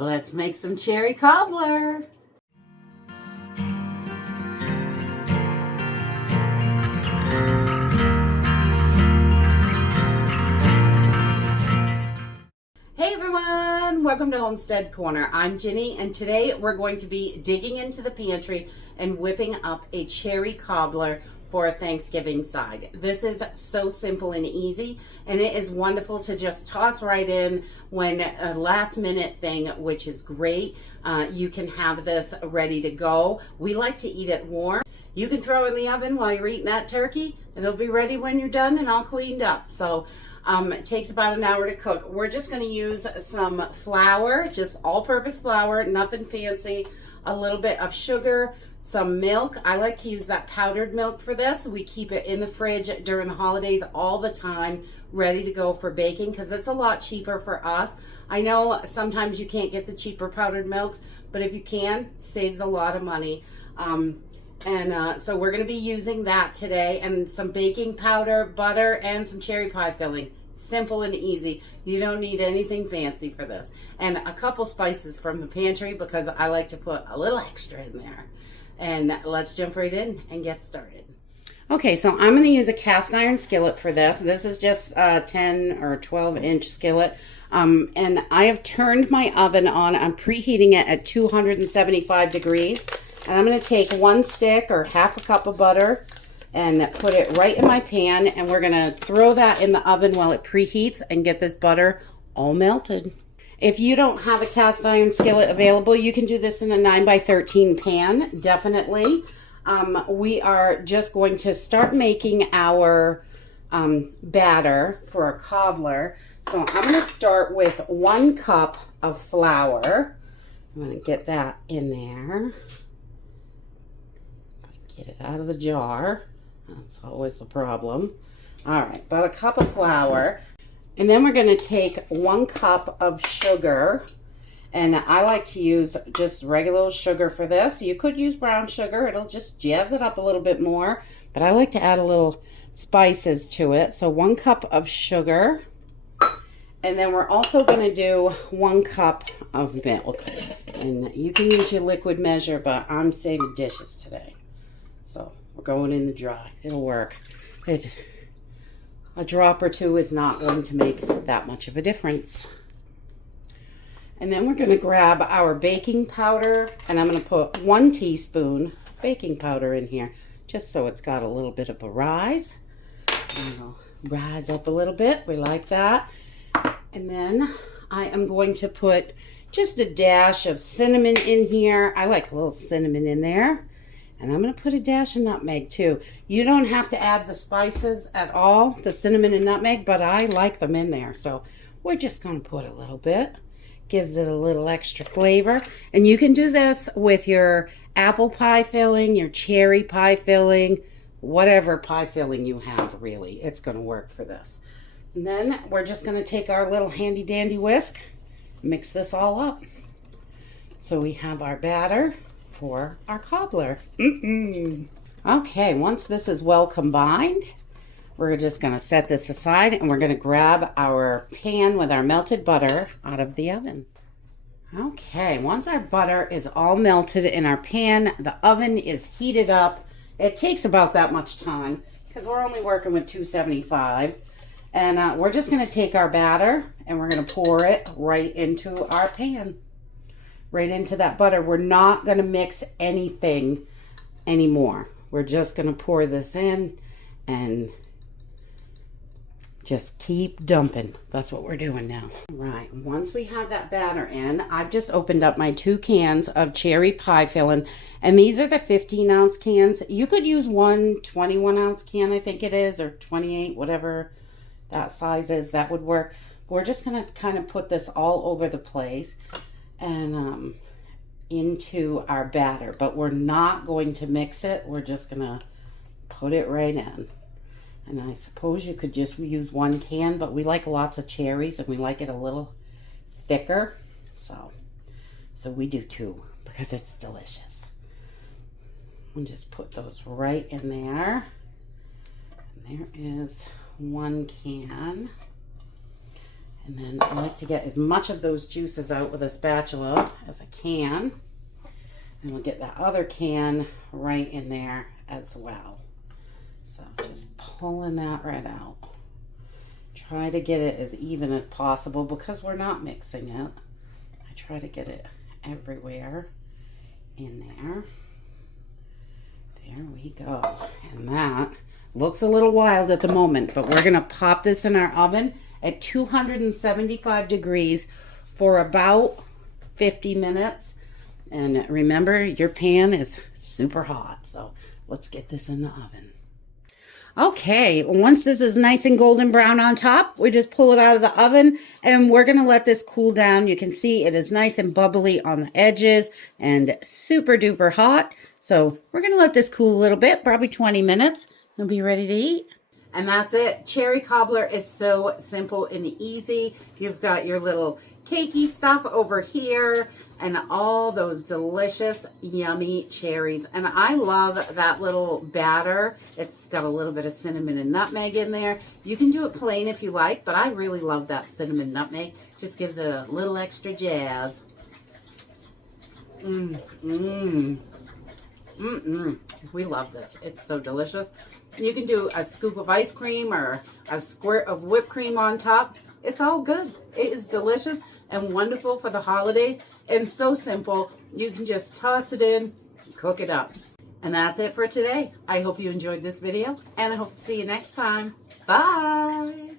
Let's make some cherry cobbler. Hey everyone, welcome to Homestead Corner. I'm Ginny, and today we're going to be digging into the pantry and whipping up a cherry cobbler for a Thanksgiving side. This is so simple and easy, and it is wonderful to just toss right in when a last minute thing, which is great. You can have this ready to go. We like to eat it warm. You can throw it in the oven while you're eating that turkey, and it'll be ready when you're done and all cleaned up. So it takes about an hour to cook. We're just going to use some flour, just all-purpose flour, nothing fancy, a little bit of sugar, some milk. I like to use that powdered milk for this. We keep it in the fridge during the holidays all the time, ready to go for baking because it's a lot cheaper for us. I know sometimes you can't get the cheaper powdered milks, but if you can, saves a lot of money. So we're going to be using that today, and some baking powder, butter, and some cherry pie filling. Simple and easy. You don't need anything fancy for this. And a couple spices from the pantry because I like to put a little extra in there. And let's jump right in and get started. Okay, so I'm going to use a cast iron skillet for this. This is just a 10 or 12-inch skillet. And I have turned my oven on. I'm preheating it at 275 degrees. And I'm going to take one stick or half a cup of butter and put it right in my pan. And we're going to throw that in the oven while it preheats and get this butter all melted. If you don't have a cast iron skillet available, you can do this in a 9x13 pan, definitely. We are just going to start making our batter for a cobbler. So I'm going to start with 1 cup of flour. I'm going to get that in there. Get it out of the jar. That's always the problem. All right, about a cup of flour. And then we're going to take 1 cup of sugar. And I like to use just regular sugar for this. You could use brown sugar. It'll just jazz it up a little bit more. But I like to add a little spices to it. So 1 cup of sugar. And then we're also going to do 1 cup of milk. And you can use your liquid measure, but I'm saving dishes today. So we're going in the dry. It'll work. A drop or two is not going to make that much of a difference. And then we're going to grab our baking powder, and I'm going to put 1 teaspoon baking powder in here, just so it's got a little bit of a rise. And it'll rise up a little bit. We like that. And then I am going to put just a dash of cinnamon in here. I like a little cinnamon in there. And I'm going to put a dash of nutmeg too. You don't have to add the spices at all, the cinnamon and nutmeg, but I like them in there. So we're just going to put a little bit. Gives it a little extra flavor. And you can do this with your apple pie filling, your cherry pie filling, whatever pie filling you have, really. It's going to work for this. And then we're just going to take our little handy dandy whisk, mix this all up. So we have our batter for our cobbler. Okay, once this is well combined, we're just going to set this aside, and we're going to grab our pan with our melted butter out of the oven. Okay, once our butter is all melted in our pan, the oven is heated up. It takes about that much time because we're only working with 275. And we're just going to take our batter and we're going to pour it right into our pan. Right into that butter. We're not going to mix anything anymore. We're just going to pour this in and just keep dumping. That's what we're doing now. Right. Once we have that batter in, I've just opened up my 2 cans of cherry pie filling. And these are the 15-ounce cans. You could use one 21-ounce can, I think it is, or 28, whatever that size is. That would work. We're just going to kind of put this all over the place and into our batter, but we're not going to mix it. We're just gonna put it right in. And I suppose you could just use 1 can, but we like lots of cherries and we like it a little thicker, so we do 2 because it's delicious. We'll just put those right in there. And there is 1 can. And then I like to get as much of those juices out with a spatula as I can. And we'll get that other can right in there as well. So just pulling that right out. Try to get it as even as possible because we're not mixing it. I try to get it everywhere in there. There we go. And that looks a little wild at the moment, but we're gonna pop this in our oven at 275 degrees for about 50 minutes. And remember, your pan is super hot, so let's get this in the oven. Okay, once this is nice and golden brown on top, we just pull it out of the oven and we're gonna let this cool down. You can see it is nice and bubbly on the edges and super duper hot. So we're gonna let this cool a little bit, probably 20 minutes. We'll be ready to eat. And that's it. Cherry cobbler is so simple and easy. You've got your little cakey stuff over here and all those delicious, yummy cherries. And I love that little batter. It's got a little bit of cinnamon and nutmeg in there. You can do it plain if you like, but I really love that cinnamon nutmeg. Just gives it a little extra jazz. We love this. It's so delicious. You can do a scoop of ice cream or a squirt of whipped cream on top. It's all good. It is delicious and wonderful for the holidays and so simple. You can just toss it in, cook it up. And that's it for today. I hope you enjoyed this video and I hope to see you next time. Bye.